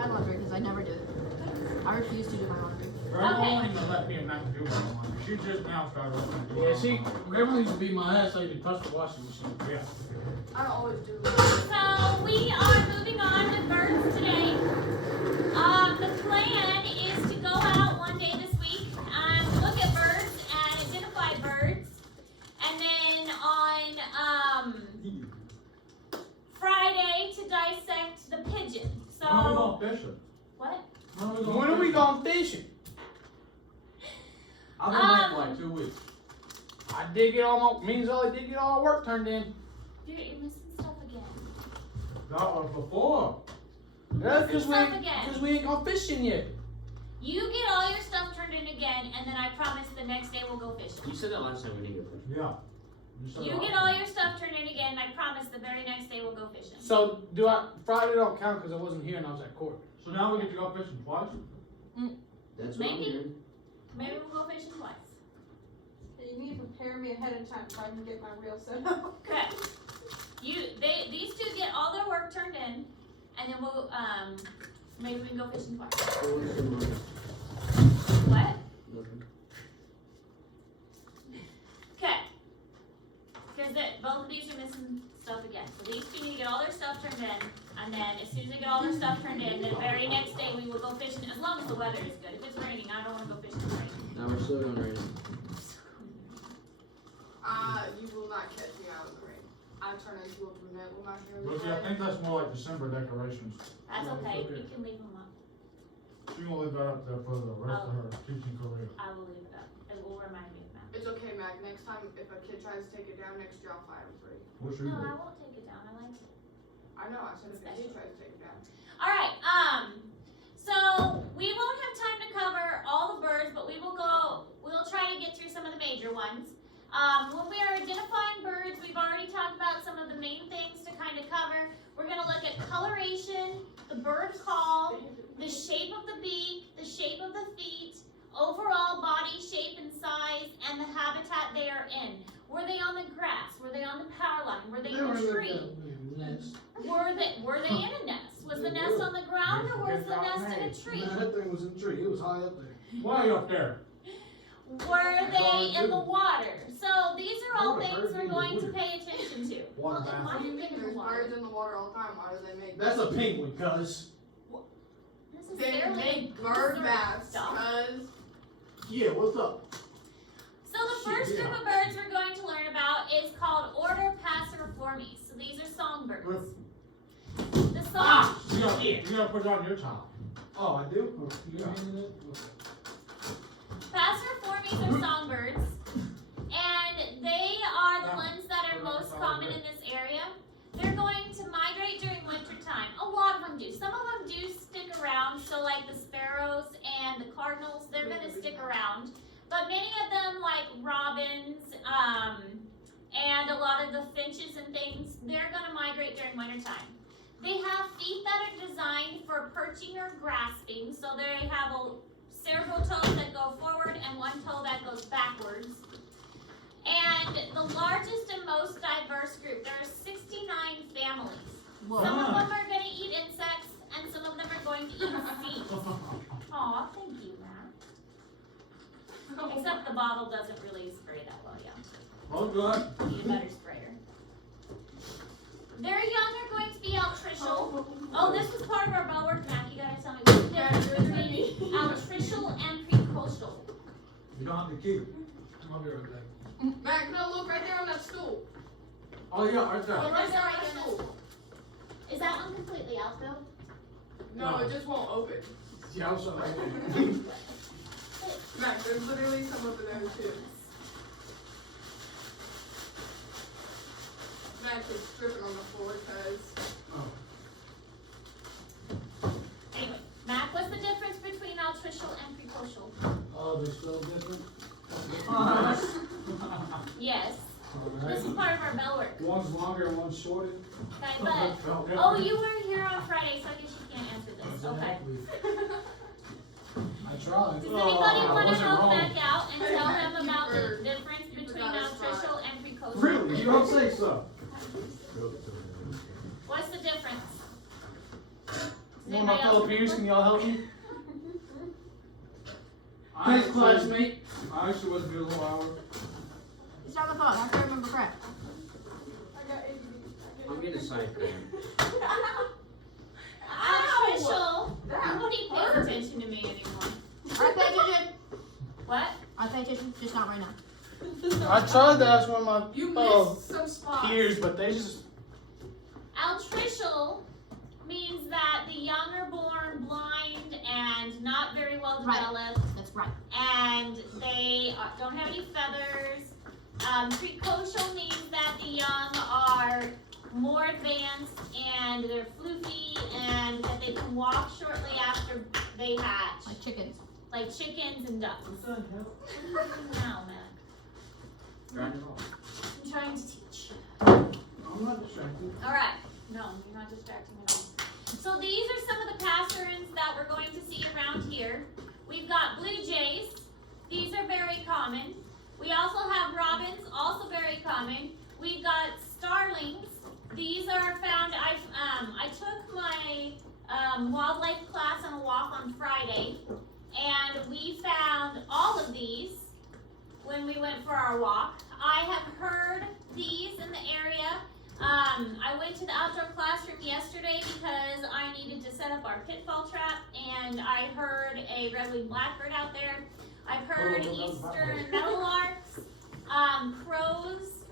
my laundry because I never do it. I refuse to do my laundry. Grandma won't even let me and Mac do my laundry. She just now started letting me do Yeah, my see, laundry. Grandma used to beat my ass so you could touch the washing machine. Yeah. I always do that. So we are moving on with birds today. The plan is to go out one day this week and look at birds and identify birds. And then on Friday to dissect the pigeon. So When are we going fishing? what? When are we going fishing? I've been waiting for like 2 weeks. I did get all my, me and Zoe did get all our work turned in. Dude, you're missing stuff again. That was before. That's because Stuff again. we ain't gone fishing yet. You get all your stuff turned in again, and then I promise the next day we'll go fishing. You said that last time we didn't go fishing. Yeah. said You that. get all your stuff turned in again, and I promise the very next day we'll go fishing. So Friday don't count because I wasn't here and I was at court. So now we get to go fishing twice? That's what I'm Maybe. hearing. Maybe we'll go fishing twice. You need to prepare me ahead of time so I can get my reel set up. Correct. These two get all their work turned in, and then we'll maybe we can go fishing twice. What? Nothing. Okay. Because both of these are missing stuff again. So these two need to get all their stuff turned in, and then as soon as they get all their stuff turned in, the very next day we will go fishing. As long as the weather is good. If it's raining, I don't want to go fishing in the rain. Now we're still going right now. You will not catch me out of the rain. I turn into a brunette with my hair. But see, I think that's more like December decorations. That's No, okay. it's okay. You can leave them up. She's gonna leave that up there for the rest of her teaching career. I will leave it up. It will remind me of that. It's okay, Mac. Next time, if a kid tries to take it down next year, I'll fire him for it. What's your No, I do? won't take it down. I like it. I know. I said if a kid tries to take it down. All right. So we won't have time to cover all the birds, but we'll try to get through some of the major ones. When we are identifying birds, we've already talked about some of the main things to kind of cover. We're going to look at coloration, the bird call, the shape of the beak, the shape of the feet, overall body shape and size, and the habitat they are in. Were they on the grass? Were they on the power line? Were they in a tree? Were they in a nest? Was the nest on the ground or was the nest in a tree? That thing was in the tree. It was high up there. Why are you up there? Were they in the water? So these are all things we're going to pay attention to. Water Well, bath. why What do you have think? been in There's the water? birds in the water all the time. Why do they make? That's a penguin, cuz. This is They fairly make bird absurd baths, stuff. cuz. Yeah, what's up? So the first group of birds we're going to learn about is called order Passeriformes. So these are songbirds. The song. You gotta put it on your towel. Oh, I do? Oh, Yeah. Passeriformes are songbirds, and they are the ones that are most common in this area. They're going to migrate during winter time. A lot of them do. Some of them do stick around. So like the sparrows and the cardinals, they're going to stick around. But many of them, like robins, and a lot of the finches and things, they're going to migrate during winter time. They have feet that are designed for perching or grasping. So they have several toes that go forward and one toe that goes backwards. And the largest and most diverse group, there are 69 families. Whoa. Some of them are going to eat insects, and some of them are going to eat seeds. Aw, thank you, Matt. Except the bottle doesn't really spray that well, yeah. Oh, good. Need a better sprayer. Their young are going to be altricial. Oh, this was part of our bell work, Mac. You gotta tell me what's the difference between altricial and precocial. You don't have to keep. I'll be right back. Mac, no, look right there on that stool. Oh, yeah, right there. Look right there on that stool. Is that one completely out though? No, it just won't open. Yeah, I'm sorry. Mac, there's literally some over there too. Mac is stripping on the floor because. Anyway, Mac, what's the difference between altricial and precocial? Oh, they're still different? Yes. This is part of our bell work. One's longer and one's shorter. Okay, but oh, you weren't here on Friday, so I guess you can't answer this. Okay. I tried. Does anybody want to wasn't help wrong. Mac out and tell him You about the forgot- difference you between forgot his altricial and precocial? Really? You don't say so. What's the difference? Does One of my anybody else fellow peers, can y'all help me? Thanks, classmate. I actually wasn't here a little hour. It's on the phone. I have to remember correct. I'm getting a side plan. Official. Nobody pays attention to me anymore. I pay attention. What? I pay attention, just not right now. I tried to ask one of my You fellow missed some spots. peers, but they just. Altricial means that the young are born blind and not very well Right. developed, That's right. and they don't have any feathers. Precocial means that the young are more advanced and they're floofy and that they can walk shortly after they hatch, Like chickens. like chickens and ducks. Now, man, Grind it off. I'm trying to teach. I'm not distracted. All right. No, you're not distracting at all. So these are some of the passerines that we're going to see around here. We've got blue jays. These are very common. We also have robins, also very common. We've got starlings. These are found. I took my wildlife class on a walk on Friday, and we found all of these when we went for our walk. I have heard these in the area. I went to the outdoor classroom yesterday because I needed to set up our pitfall trap, and I heard a red-winged blackbird out there. I've heard eastern meadowlarks, crows,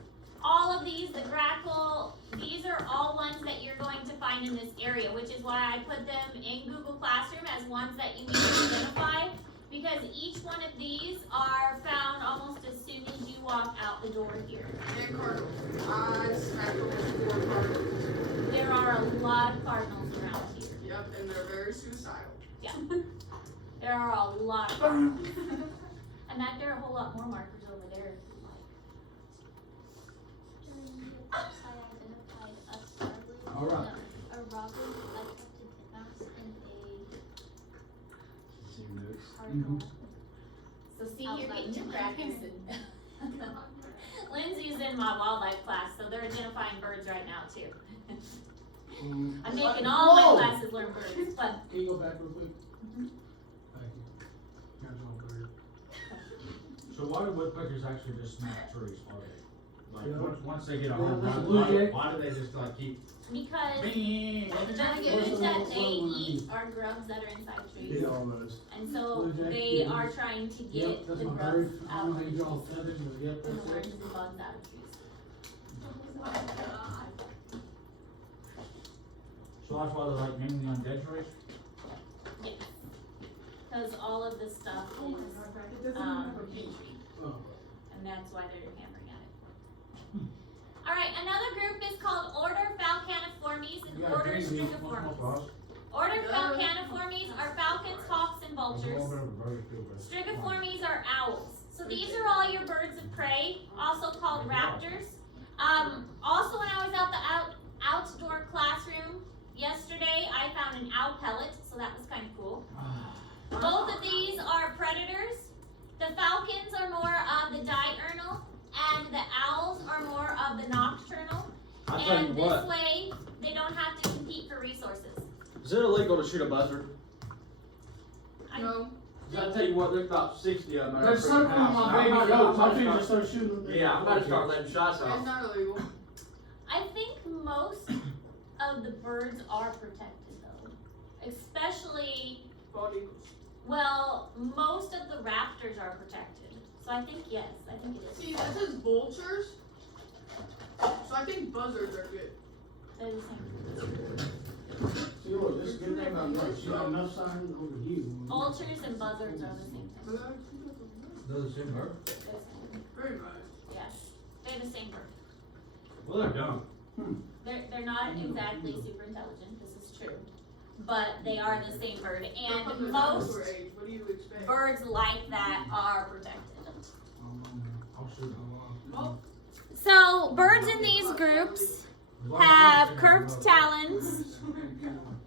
all of these, the grackle. These are all ones that you're going to find in this area, which is why I put them in Google Classroom as ones that you need to identify, because each one of these are found almost as soon as you walk out the door here. And cardinals. I smacked over 4 cardinals. There are a lot of cardinals around here. Yep, and they're very suicidal. Yeah. There are a lot of cardinals. And that there are a whole lot more markers over there if you like. During the website, I identified a starling, All right. no, a robin, a tufted titmouse, and a cardinal. So see, Out you're loud getting to your my practice in. Lindsay's in my wildlife class, so they're identifying birds right now too. I'm making all my classes learn birds, but Can you go back real quick? Thank you. Got you on bird. So why do woodpeckers actually just snap trees? Are they? Like, Yeah. once they get a Yeah, home that's a run, blue jay. why do they just like keep? because Bing. the foods that they eat are grubs that are inside trees. Yeah, almost. And so Blue jay, they yeah. are trying to Yep, get that's the my grubs bird. I out don't of know how you trees. draw feathers, but yep, And that's the worms it. and bugs out of trees. So that's why they're like mainly on dead trees. Yes. Because all of this stuff is petri. Oh. And that's why they're hammering at it. Alright, another group is called Order Falcaniformes and Order Strigiformes. Order Falcaniformes are falcons, hawks, and vultures. Strigiformes are owls. So these are all your birds of prey, also called raptors. Also when I was at the outdoor classroom yesterday, I found an owl pellet, so that was kind of cool. Both of these are predators. The falcons are more of the diurnal, and the owls are more of the nocturnal. I'll tell you And what. this way, they don't have to compete for resources. Is it illegal to shoot a buzzard? No. I'll tell you what, there's about 60 of them. There's circling my baby goats. My feet just start shooting them. Yeah, I'm about to start letting shots It's off. not illegal. I think most of the birds are protected though. Especially, Bald eagles. well, most of the raptors are protected. So I think yes, I think it is. See, that says vultures. So I think buzzards are good. They're the same. See, look, this is a good thing about this. You got enough sign over here. Vultures and buzzards are the same thing. Those are same bird. They're the same. Very much. Yes, they're the same bird. Well, they're dumb. They're not exactly super intelligent. This is true, but they are the same bird, and most What do you expect? birds like that are protected. I'll shoot them. So birds in these groups have curved talons,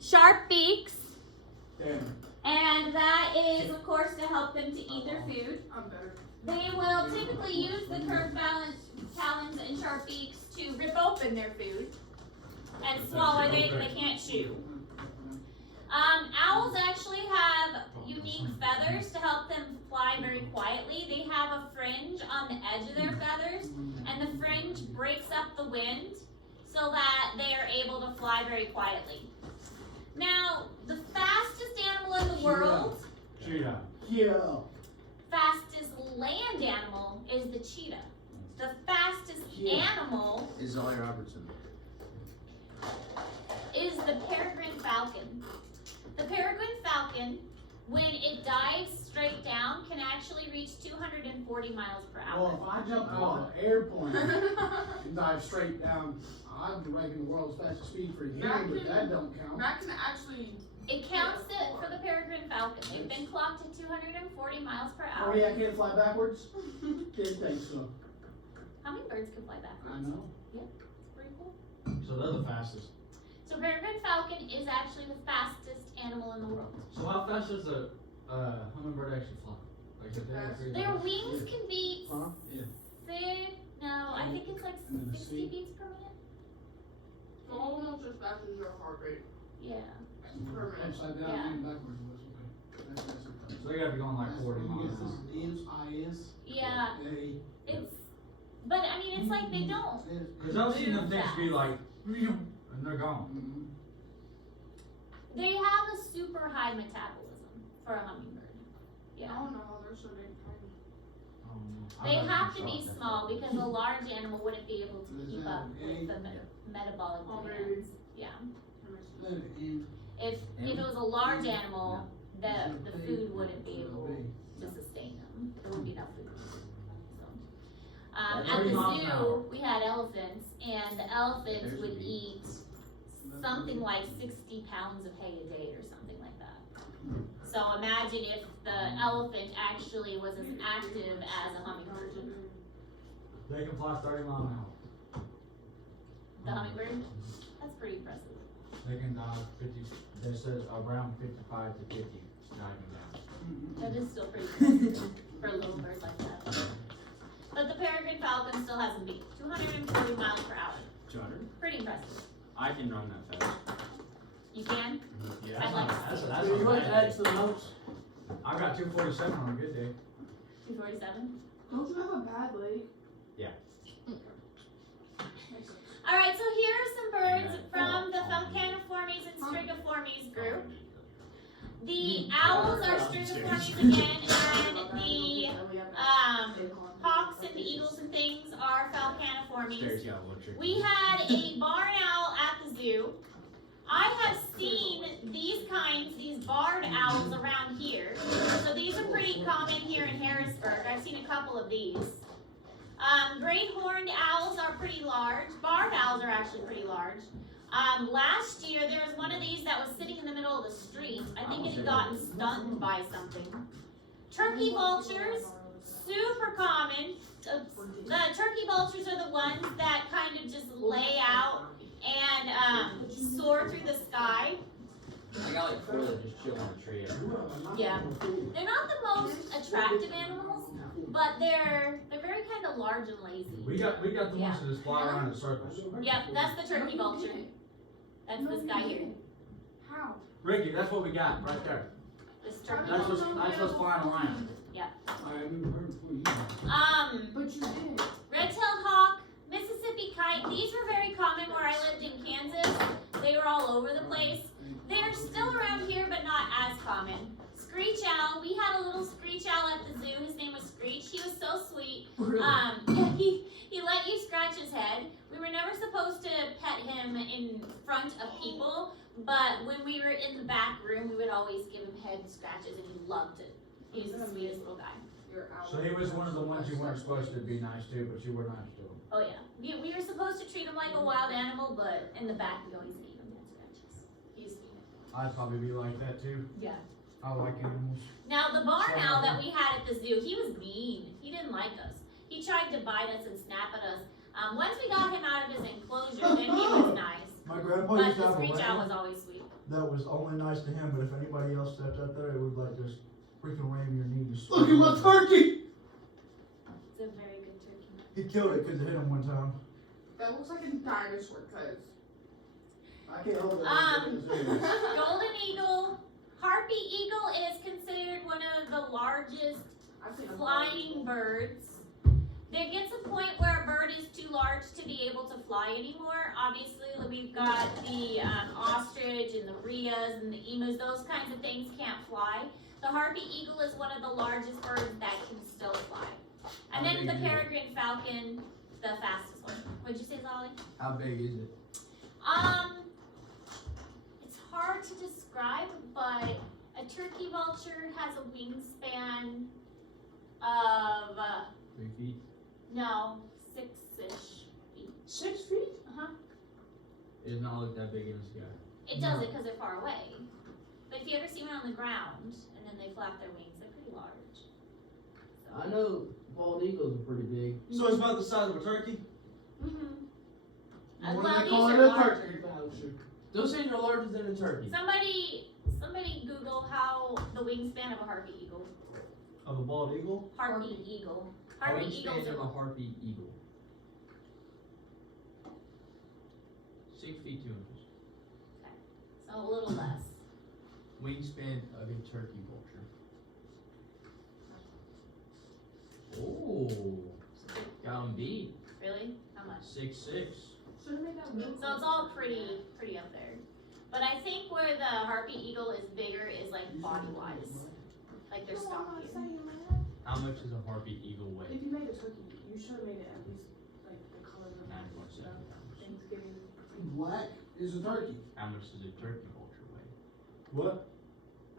sharp beaks, and that is of course to help them to eat their food. I'm better. They will typically use the curved talons and sharp beaks to rip open their food and swallow it. They can't chew. using feathers to help them fly very quietly. They have a fringe on the edge of their feathers, and the fringe breaks up the wind so that they are able to fly very quietly. Now, the fastest animal in the world, Cheetah. Yeah. fastest land animal is the cheetah. The fastest animal Is Ollie Robertson. is the peregrine falcon. The peregrine falcon, when it dives straight down, can actually reach 240 miles per hour. Well, if I jump out of an airplane and dive straight down, I'd be ranking the world's fastest speed for him, but that don't count. Matt can actually. It counts it for the peregrine falcon. They've been clocked at 240 miles per Oh hour. yeah, I can't fly backwards? Didn't think so. Hummingbirds can fly I backwards. know. It's pretty cool. So they're the fastest. So peregrine falcon is actually the fastest animal in the world. So how fast does a hummingbird actually fly? Like if they have three Their legs? wings can be Huh? Yeah. I think it's like And then the 60 sea. beats per minute. So almost as fast as your heart rate. Yeah. Per minute. Upside down Yeah. and backwards was okay. That's okay. So they gotta be going like 40 miles an hour. Yeah. A. It's, but I mean, it's like they don't. Cause I've seen them things be like, and they're gone. Mhm. They have a super high metabolism for a hummingbird. Yeah. Oh no, they're so big. Oh, no. They I've have to actually be saw small because a large animal wouldn't be able to keep up with the metabolic Oh, demands. maybe. Yeah. Letter N. If it was a large animal, the food wouldn't be able to sustain them. There would be enough food. So, at 30 miles an the hour. zoo, we had elephants, and the elephants would eat something like 60 pounds of hay a day or something like that. So imagine if the elephant actually was as active as a hummingbird. They can fly 30 miles an hour. The hummingbird? That's pretty impressive. They can dive 50, they said around 55 to 50 diving down. That is still pretty impressive for a little bird like that. But the peregrine falcon still hasn't beat 240 miles per hour. 200? Pretty impressive. I can run that fast. You can? Yeah, I'd like to that's, see that's So you want a to bad add to the notes? I got 247 on a good day. 247? Don't you have a bad leg? Alright, so here are some birds from the Falcaniformes and Strigiformes group. The owls are Strigiformes again, and the hawks and the eagles and things are Falcaniformes. Stairs got a little tricky. We had a barn owl at the zoo. I have seen these kinds, these barred owls around here. So these are pretty common here in Harrisburg. I've seen a couple of these. Great horned owls are pretty large. Barred owls are actually pretty large. Last year there was one of these that was sitting in the middle of the street. I think it had gotten stunned by something. Turkey vultures, super common. The turkey vultures are the ones that kind of just lay out and soar through the sky. I got like 4 that just chill on a tree. Yeah. They're not the most attractive animals, but they're very kind of large and lazy. We got the ones Yeah. that just fly around in circles. Yep, that's the turkey vulture. That's this guy here. How? Ricky, that's what we got right there. This turkey That's vulture. what's flying around. I haven't heard before you. But you did. Red-tailed hawk, Mississippi kite. These were very common where I lived in Kansas. They were all over the place. They're still around here, but not as common. Screech owl. We had a little screech owl at the zoo. His name was Screech. He was so sweet. He let you scratch his head. We were never supposed to pet him in front of people, but when we were in the back room, we would always give him head scratches, and he loved it. He was the sweetest little guy. So he was one of the ones you weren't supposed to be nice to, but you were nice to him. Oh yeah, we were supposed to treat him like a wild animal, but in the back we always gave him head scratches. He's sweet. I'd probably be like that too. Yeah. I like animals. Now the barn owl that we had at the zoo, he was mean. He didn't like us. He tried to bite us and snap at us. Once we got him out of his enclosure, then he was nice. My grandpa But used to the have a screech owl was ram always sweet. that was only nice to him, but if anybody else stepped up there, it would like just freaking ram your knees. Look at my turkey! It's a very good turkey. He killed it because it hit him one time. That looks like a dinosaur, cuz. I can't hold it. Golden eagle. Harpy eagle is considered one largest I've seen a flying birds. There gets a point where a bird is too large to be able to fly anymore. Obviously, we've got the ostrich and the rheas and the emus. Those kinds of things can't fly. The harpy eagle is one of the largest birds that can still fly. And then the peregrine falcon, the fastest one. What'd you say, Zolly? How big is it? It's hard to describe, but a turkey vulture has a wingspan of, 3 feet? no, 6-ish feet. 6 feet? It does not look that big in the sky. It does it because they're far away. But if you ever see one on the ground and then they flap their wings, they're pretty large. I know bald eagles are pretty big. So it's about the size of a turkey? Mm-hmm. What Well, do they these call are it? A large. turkey vulture. Those things are larger than a turkey. Somebody Google how the wingspan of a harpy eagle. Of a bald eagle? Harpy eagle. Harpy eagles Wingspan of are a harpy eagle. 6 feet 2 inches. so a little less. Wingspan of a turkey vulture. Oh, got him beat. Really? How much? 6'6". Should have made that real So it's all pretty up there. But I think where the harpy eagle is bigger is like body wise. Like their No, I'm not stocking. saying that. How much does a harpy eagle weigh? If you made a turkey, you should have made it at least like the color of 9.7 pounds. Thanksgiving. Black is a turkey. How much does a turkey vulture weigh? What?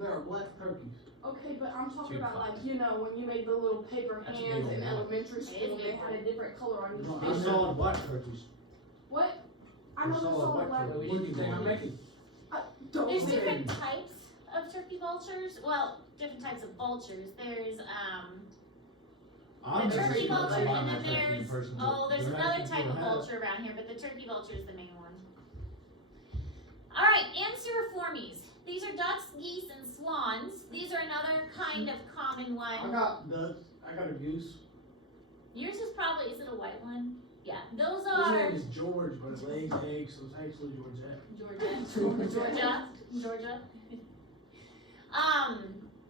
There are black turkeys. Okay, but I'm talking about 2.5. like, you know, when you made the little paper That's a hands big in old one. elementary It is school, a they big had one. a different color on each No, I paper. saw black turkeys. What? I I know the saw a solid black black. turkey. What do you think I'm making? Don't There's say different types of turkey vultures. Well, different types of vultures. There's I'm the never turkey seen a vulture, turkey and then in there's person, but there's they're another actually type of gonna have- vulture around here, but the turkey vulture is the main one. All right, Passeriformes. These are ducks, geese, and swans. These are another kind of common I one. got ducks. I got a goose. Yours is probably, is it a white one? Yeah, those His are name is George, but it lays eggs, so it's actually Georgette. Georgia.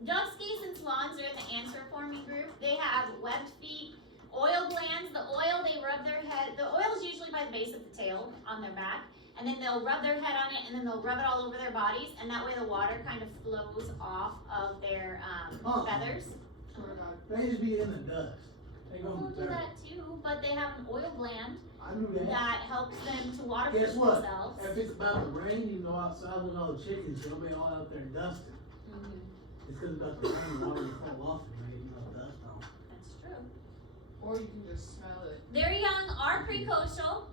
Ducks, geese, and swans are in the Passeriforme group. They have webbed feet, oil glands. The oil, they rub their head. The oil is usually by the base of the tail on their back, and then they'll rub their head on it, and then they'll rub it all over their bodies, and that way the water kind of flows off of their feathers. They just be in the dust. They go They'll in the do dirt. that too, but they have an oil gland I knew that. that helps them to waterproof Guess what? themselves. If it's about to rain, you go outside with all the chickens, they'll be all out there dusting. Mhm. It's because it's about to rain, water will fall off and they get no dust on. That's true. Or you can just smell it. Their young are precocial.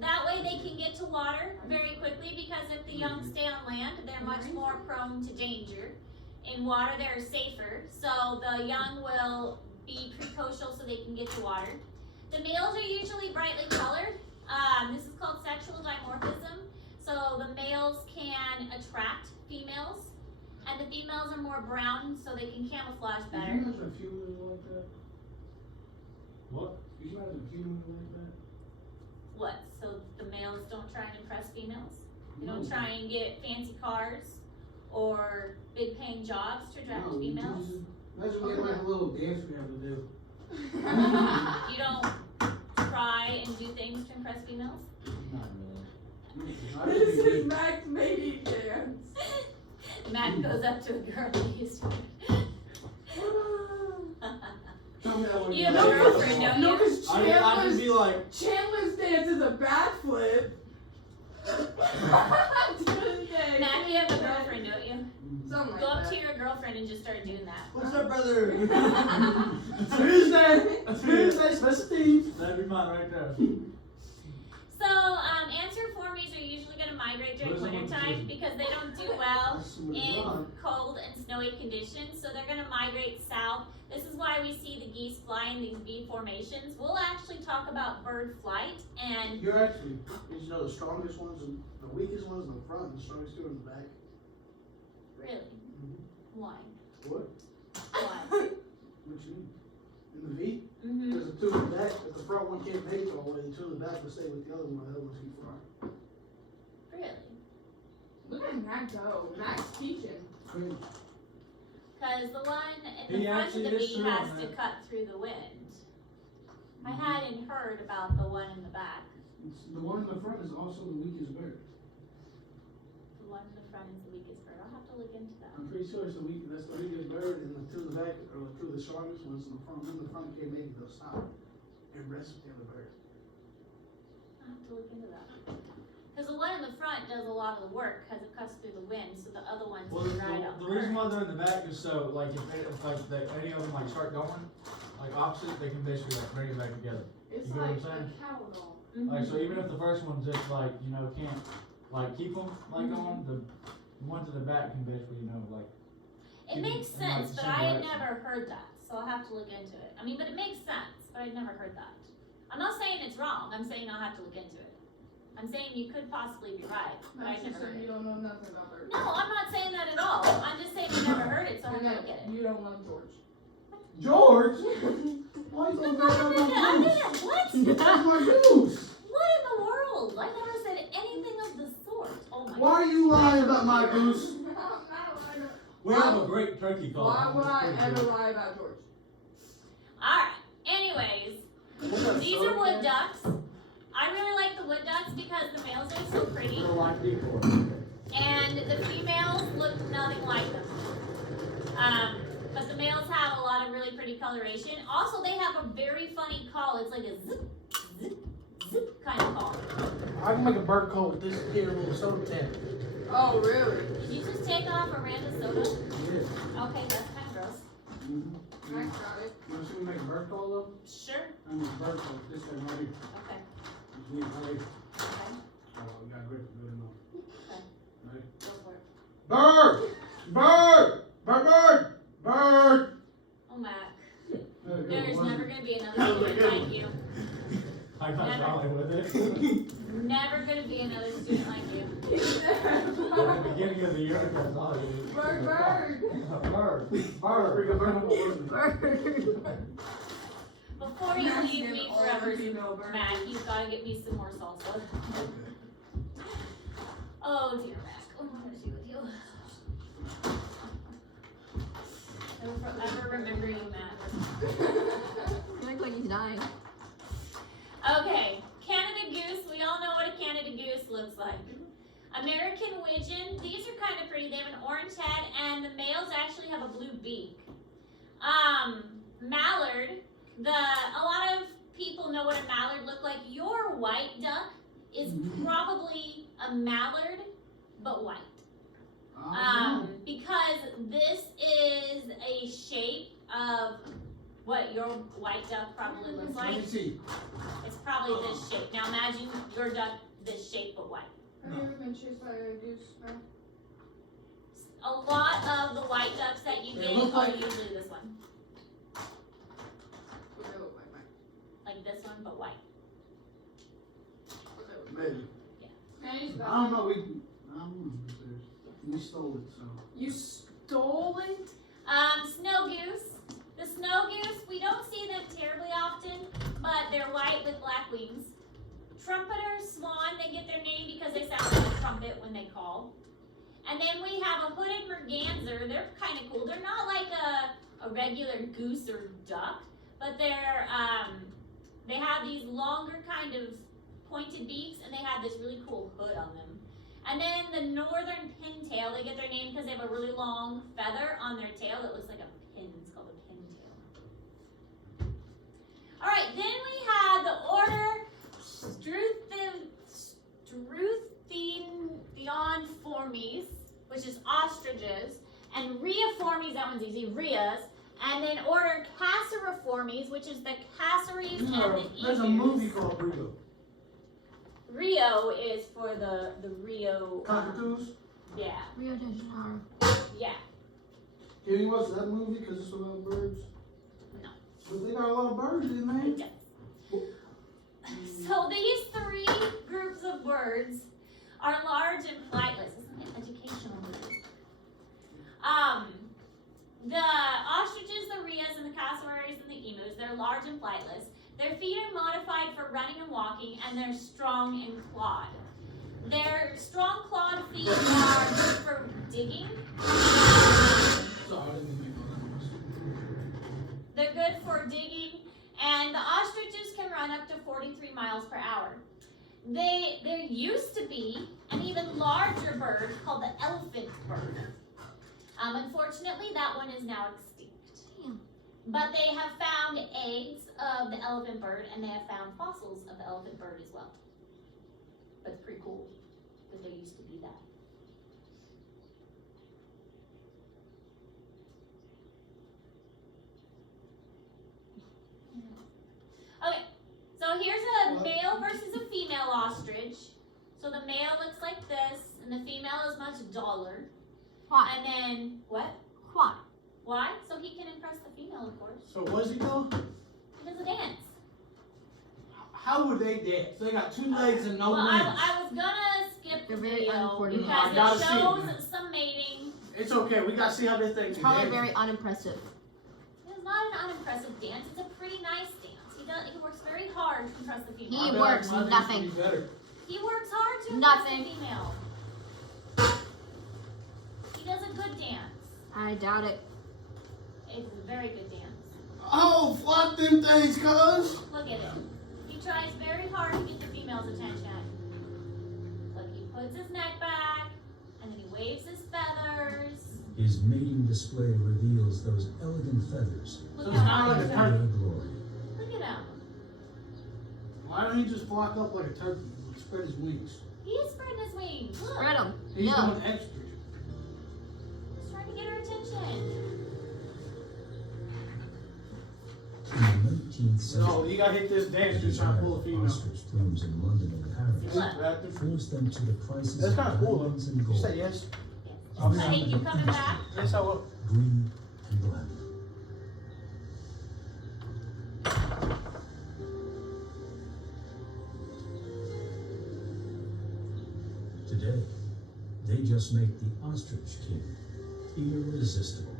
That way they can get to water very quickly because if the young stay on land, they're much more prone to danger. In water, they're safer. So the young will be precocial so they can get to water. The males are usually brightly colored. This is called sexual dimorphism. So the males can attract females, and the females are more brown so they can camouflage Can better. you imagine if humans were like that? What? Can you imagine if humans were like that? What? So the males don't try and impress females? They No. don't try and get fancy cars or big paying jobs to attract No, females? Imagine we had like a little dance we have to do. You don't try and do things to impress females? Not really. I This just is Max maybe dance. Matt goes up to a girl he used to. Tell me that one. You have a girlfriend, don't No, you? because I just be like, Chandler's dance is a backflip. Matt, you have a girlfriend, don't you? Something like Go up that. to your girlfriend and just start doing that. what's up, brother? Tuesday! Tuesday, special teams! That'd be mine right there. So, Passeriformes are usually going to migrate during What is it winter with time the- because they don't do well That's what in it's on. cold and snowy conditions, so they're going to migrate south. This is why we see the geese fly in these V formations. We'll actually talk about bird flight, and You're actually, did you know the strongest ones and the weakest ones in the front and the strongest two in the back? really, why? What? Why? What you mean? In the V? Mm-hmm. Because the two in the back, if the front one can't make it all the way, the two in the back will stay with the other one, the other one's keep flying. Really? Look at Mac go. Mac's teaching. Crazy. Because because the one in the He front of actually the is bee true has on to that. cut through the wind. I hadn't heard about the one in the back. The one in the front is also the weakest bird. The one in the front is the weakest bird. I'll have to look into that. I'm pretty sure that's the weakest bird, and the two in the back or two of the strongest ones in the front. When the front can't make it, they'll stop and rest with the other bird. I'll have to look into that. Because the one in the front does a lot of the work because it cuts through the wind, so the other ones Well, can ride out the reason why current. they're in the back is so, like, if like, any of them, like, start going, like, opposite, they can basically, like, bring it back together. It's You get what like I'm saying? a cattle dog. Mhm. Like, so even if the first one's just, like, you know, can't, like, keep them, like, going, the ones in the back can basically, you know, like, It makes in, like, sense, the but same I had direction. never heard that, so I'll have to look into it. I mean, but it makes sense, but I'd never heard that. I'm not saying it's wrong, I'm saying I'll have to look into it. I'm saying you could possibly be right, but I'd That's never just heard saying you it. don't know nothing about birds. No, I'm not saying that at all. I'm just saying I never heard it, so I have And to that look at it. you don't know George. George? Why you so I'm bad not about gonna, I'm my gonna, goose? what? That's my goose. What in the world? I never said anything of the sort. Oh my Why are you lying about my goose? I'm not lying. we have a great turkey call. Why would I ever lie about George? Alright, anyways, these are wood ducks. I really like the wood ducks because the males are so pretty Real life people. and the females look nothing like them. But the males have a lot of really pretty coloration. Also, they have a very funny call. It's like a zip, zip, zip kind of call. I can make a bird call with this here little soda can. Oh, really? Did you just take off a random soda? Yeah. Okay, that's kind of gross. Mm-hmm. I got it. You want to see me make a bird call though? Sure. I make a bird call with this thing right here. Okay. Yeah, right here. Okay. Oh, we got grip good enough. Okay. Right. Go for it. Bird! Bird! Bird! Bird! Bird! Oh, Mac. There you go. There's Wasn't never it? gonna be another That was a student good like one. you. I got Never. Charlie with it. Never gonna be another student like you. At the beginning of the year, that's all it is. Bird, bird. Bird. Freaking bird call, wasn't it? Bird. Before you Max leave and me all the forever, female birds. Mac, you've gotta get me some more salsa. Oh dear, Mac. What am I gonna do with you? I will forever remember you, Mac. You look like he's dying. Okay, Canada goose. We all know what a Canada goose looks like. American widgeon. These are kind of pretty. They have an orange head, and the males actually have a blue beak. Mallard. A lot of people know what a mallard look like. Your white duck is probably a mallard, but white. Because this is a shape of what your white duck probably looks Let like. me see. It's probably this shape. Now imagine your duck this shape but white. Have you ever been chased by a goose? No? A lot of the white ducks that you They get look are like- usually this one. What they look like, Mike? Like this one but white. What they look like? Maybe. Can you use I don't know. We stole it, so. You stole it? Snow goose. The snow goose, we don't see them terribly often, but they're white with black wings. Trumpeter swan, they get their name because they sound like a trumpet when they call. And then we have a hooded merganser. They're kind of cool. They're not like a regular goose or duck, but they're they have these longer kind of pointed beaks, and they have this really cool hood on them. And then the northern pintail, they get their name because they have a really long feather on their tail that looks like a pin. It's called a pintail. All right, then we have the order Struthionformes, which is ostriches, and Rheaformes, that one's easy, Rheas, and then order Passeriformes, which is the cassories and the There's a emus. movie called Rio. Rio is for the Rio. Cockatoos. Yeah, Rio de Janeiro. yeah. Can you watch that movie because it's about birds? No. But they got a lot of birds, didn't they? So these three groups of birds are large and flightless. Isn't it educational? The ostriches, the rheas, and the cassowaries, and the emus, they're large and flightless. Their feet are modified for running and walking, and they're strong and clawed. Their strong clawed feet are good for digging. Sorry, I didn't mean to make for digging, and the ostriches can run up to 43 miles per hour. There used to be an even larger bird called the elephant bird. Unfortunately, that one is now extinct. Damn. But they have found eggs of the elephant bird, and they have found fossils of the elephant bird as well. But it's pretty cool that there used to be that. Okay, so here's a male versus a female ostrich. So the male looks like this, and the female is much duller. Why? And then, what? Why? Why? So he can impress the female, of course. So what's he doing? He does a dance. How would they dance? They got 2 legs and no Well, limbs. I was gonna skip the They're very video uncoordinated. I because gotta it see it, shows man. some mating. It's okay. We gotta see how this thing's Probably very unimpressive. It's not an unimpressive dance. It's a pretty nice dance. He works very hard to impress the female. He works nothing. He works hard to Nothing. impress the female. He does a good dance. I doubt it. It's a very good dance. Oh, flop them things, cuz. Look at it. He tries very hard to get the female's attention. Look, he puts his neck back, and then he waves his feathers. His mating display reveals those elegant feathers. Look it's how not like happy a he is. turkey. Their glory. Look at him. Why don't he just flock up like a turkey and spread his wings? He is spreading his wings. Look. Spread them. He's Yeah. doing extra. He's trying to get her attention. In the 19th century, No, you gotta hit this dance the to try to pull a desire female. for ostrich plumes in London and Paris Look. forced them to the prices That's of kind of cool, diamonds and though. You gold, say yes? and I think you coming back. Yes, I will. greed and glamour. Today, they just make the ostrich king irresistible.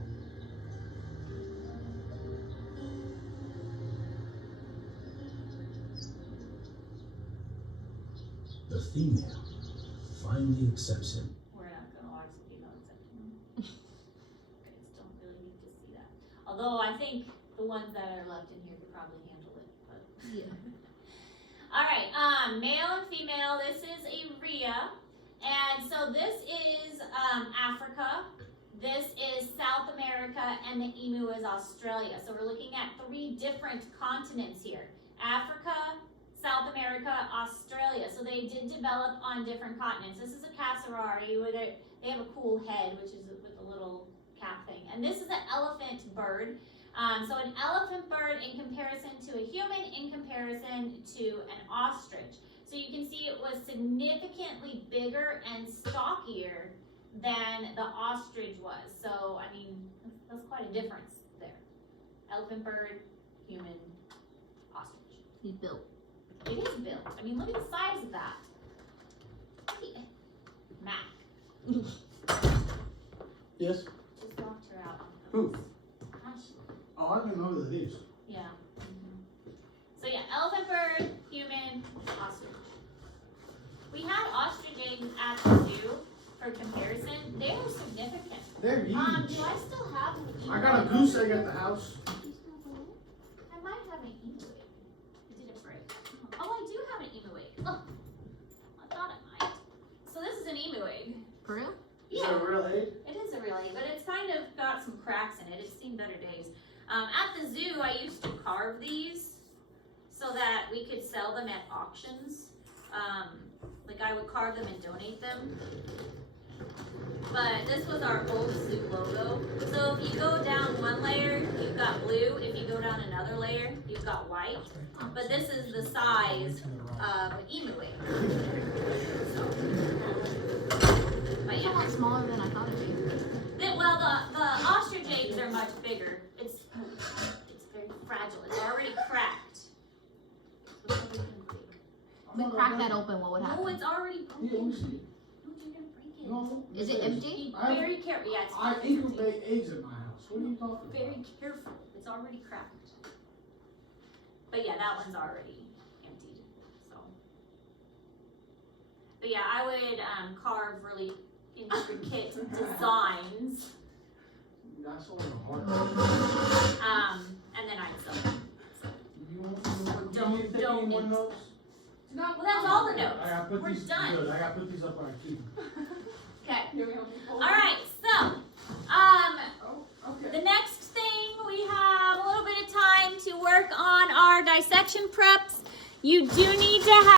The female finally accepts him. We're not gonna watch the female section. I just don't really need to see that. Although I think the ones that are left in here could probably handle it. But Yeah. all right, male and female. This is a rhea, and so this is Africa. This is South America, and the emu is Australia. So we're looking at 3 different continents here: Africa, South America, Australia. So they did develop on different continents. This is a cassowary where they have a cool head, which is with a little cap thing. And this is an elephant bird. So an elephant bird in comparison to a human, in comparison to an ostrich. So you can see it was significantly bigger and stockier than the ostrich was. So, I mean, that's quite a difference there. Elephant bird, human, ostrich. He's built. It is built. I mean, look at the size of that. Mac Yes. just locked her out. Who? Gosh, Oh, I don't even know who that is. yeah. So yeah, elephant bird, human, ostrich. We had ostrich eggs at the zoo for comparison. They were significant. They're huge. Do I still have an emu I got a egg? goose egg at the house. I might have an emu egg. Did it break? Oh, I do have an emu egg. Oh, I thought I might. So this is an emu egg. For real? Is that a real egg? It is a real egg, but it's kind of got some cracks in it. It's seen better days. At the zoo, I used to carve these so that we could sell them at auctions. Like I would carve them and donate them. But this was our old zoo logo. So if you go down one layer, you've got blue. If you go down another layer, you've got white. But this is the size of an emu egg. But It's a yeah. lot smaller than I thought it'd be. Well, the ostrich eggs are much bigger. It's very fragile. It's already cracked. If we crack that open, what would No, happen? it's already Yeah, let me broken. see. No, you're gonna break it. No. Is it empty? Be very careful. Yeah, it's I empty. incubate eggs at my house. What are you talking Very about? careful. It's already cracked. But yeah, that one's already emptied. So. But yeah, I would carve really intricate designs. That's only a heart. And then I'd sell them. need to take any more donate. notes? No, Well, that's all the I notes. gotta put We're these, done. good, I gotta put these up where I keep them. Okay. Here we have the All right. So, Oh, okay. the next thing we have a little bit of time to work on our dissection preps. You do need to have